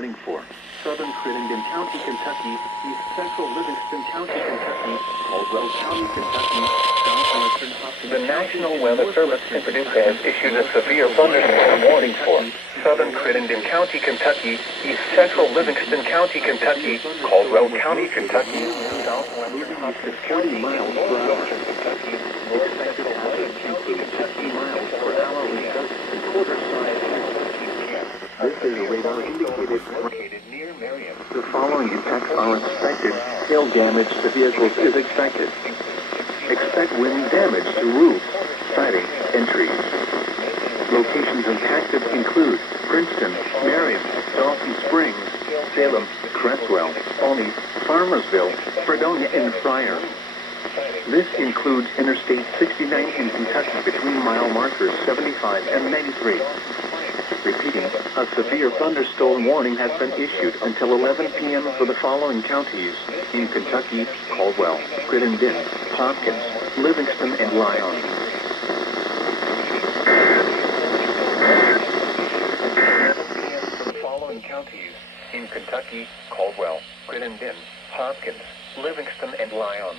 warning for southern Crittenden County, Kentucky, east central Livingston County, Kentucky, Caldwell County, Kentucky, southwestern Hopkins. The National Weather Service has issued a severe thunderstorm warning for southern Crittenden County, Kentucky, east central Livingston County, Kentucky, Caldwell County, Kentucky, southwestern Hopkins County, 40 miles per hour. Expected hazards include 50 miles per hour wind and quarter-size hail. This is a radar indicated near Marion. the following impacts are expected. Hail damage to vehicles is expected. Expect wind damage to roofs, siding, and trees. Locations impacted include Princeton, Marion, Dawson Springs, Salem, Cresswell, Olney, Farmersville, Fredonia, and Fryer. This includes Interstate 69 in Kentucky between mile markers 75 and 93. Repeating, a severe thunderstorm warning has been issued until 11 p.m. for the following counties in Kentucky: Caldwell, Crittenden, Hopkins, Livingston, and Lyon. For the following counties in Kentucky: Caldwell, Crittenden, Hopkins, Livingston, and Lyon.